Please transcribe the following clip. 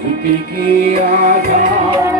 స్థుతికి ఆధారం.